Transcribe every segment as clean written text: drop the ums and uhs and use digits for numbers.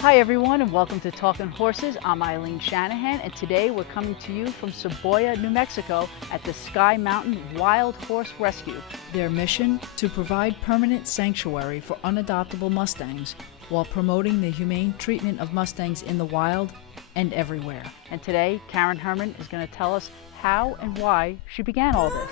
Hi everyone, and welcome to Talkin Horses. I'm Eileen Shanahan, and today we're coming to you from Cebolla, New Mexico at the Sky Mountain Wild Horse Rescue. Their mission: to provide permanent sanctuary for unadoptable Mustangs while promoting the humane treatment of Mustangs in the wild and everywhere. And today, Karen Herman is going to tell us how and why she began all this.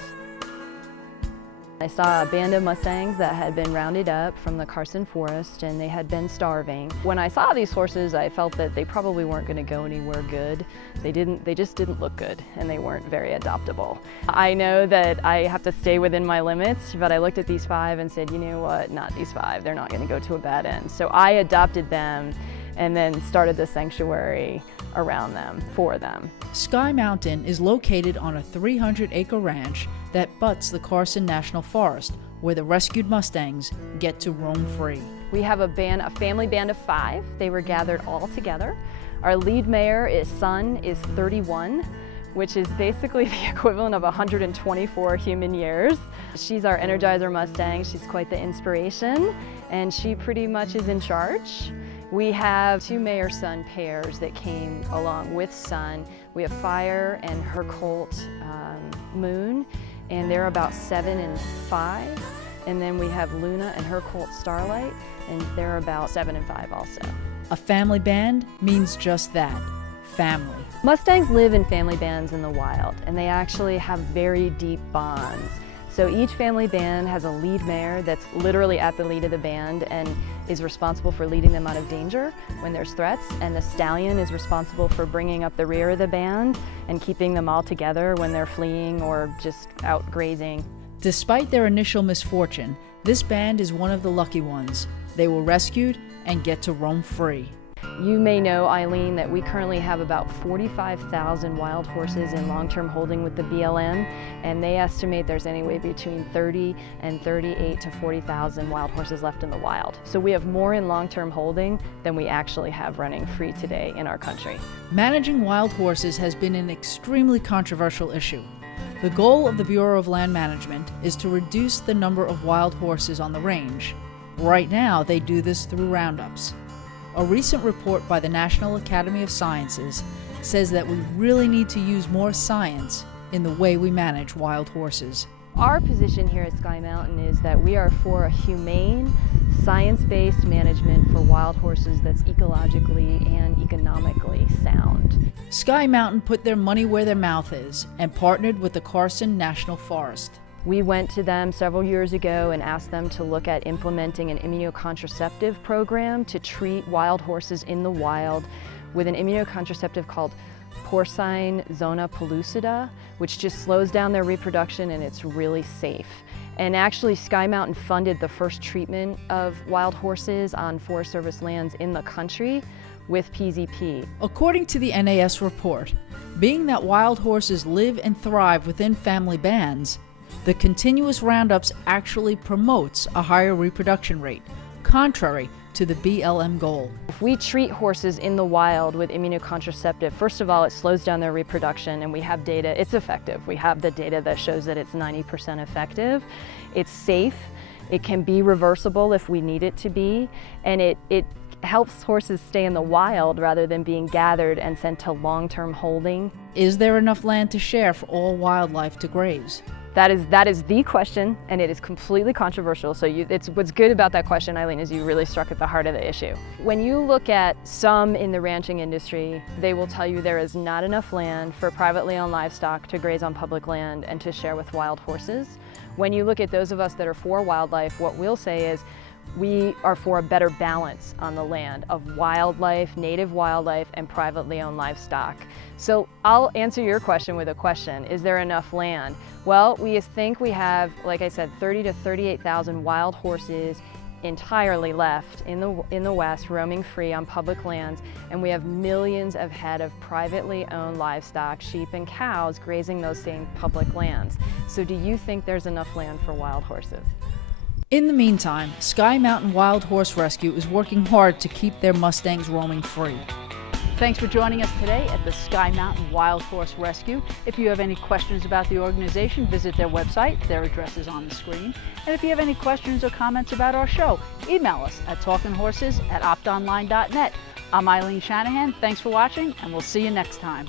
I saw a band of Mustangs that had been rounded up from the Carson Forest, and they had been starving. When I saw these horses, I felt that they probably weren't going to go anywhere good. They just didn't look good, and they weren't very adoptable. I know that I have to stay within my limits, but I looked at these five and said, you know what, not these five. They're not going to go to a bad end. So I adopted them and then started the sanctuary around them, for them. Sky Mountain is located on a 300-acre ranch that butts the Carson National Forest, where the rescued Mustangs get to roam free. We have a family band of 5. They were gathered all together. Our lead mare's son is 31, which is basically the equivalent of 124 human years. She's our Energizer Mustang. She's quite the inspiration, and she pretty much is in charge. We have 2 mare-son pairs that came along with Son. We have Fire and her colt Moon, and they're about 7 and 5. And then we have Luna and her colt Starlight, and they're about 7 and 5 also. A family band means just that, family. Mustangs live in family bands in the wild, and they actually have very deep bonds. So each family band has a lead mare that's literally at the lead of the band and is responsible for leading them out of danger when there's threats, and the stallion is responsible for bringing up the rear of the band and keeping them all together when they're fleeing or just out grazing. Despite their initial misfortune, this band is one of the lucky ones. They were rescued and get to roam free. You may know, Eileen, that we currently have about 45,000 wild horses in long-term holding with the BLM, and they estimate there's anywhere between 30 and 38 to 40,000 wild horses left in the wild. So we have more in long-term holding than we actually have running free today in our country. Managing wild horses has been an extremely controversial issue. The goal of the Bureau of Land Management is to reduce the number of wild horses on the range. Right now, they do this through roundups. A recent report by the National Academy of Sciences says that we really need to use more science in the way we manage wild horses. Our position here at Sky Mountain is that we are for a humane, science-based management for wild horses that's ecologically and economically sound. Sky Mountain put their money where their mouth is and partnered with the Carson National Forest. We went to them several years ago and asked them to look at implementing an immunocontraceptive program to treat wild horses in the wild with an immunocontraceptive called porcine zona pellucida, which just slows down their reproduction, and it's really safe. And actually, Sky Mountain funded the first treatment of wild horses on Forest Service lands in the country with PZP. According to the NAS report, being that wild horses live and thrive within family bands, the continuous roundups actually promotes a higher reproduction rate, contrary to the BLM goal. If we treat horses in the wild with immunocontraceptive, first of all, it slows down their reproduction, and we have data, it's effective. We have the data that shows that it's 90% effective. It's safe, it can be reversible if we need it to be, and it helps horses stay in the wild rather than being gathered and sent to long-term holding. Is there enough land to share for all wildlife to graze? That is the question, and it is completely controversial. So what's good about that question, Eileen, is you really struck at the heart of the issue. When you look at some in the ranching industry, they will tell you there is not enough land for privately owned livestock to graze on public land and to share with wild horses. When you look at those of us that are for wildlife, what we'll say is we are for a better balance on the land of wildlife, native wildlife, and privately owned livestock. So I'll answer your question with a question. Is there enough land? Well, we think we have, like I said, 30 to 38,000 wild horses entirely left in the West, roaming free on public lands, and we have millions of head of privately owned livestock, sheep and cows, grazing those same public lands. So do you think there's enough land for wild horses? In the meantime, Sky Mountain Wild Horse Rescue is working hard to keep their Mustangs roaming free. Thanks for joining us today at the Sky Mountain Wild Horse Rescue. If you have any questions about the organization, visit their website. Their address is on the screen. And if you have any questions or comments about our show, email us at talkinhorses@optonline.net. I'm Eileen Shanahan. Thanks for watching, and we'll see you next time.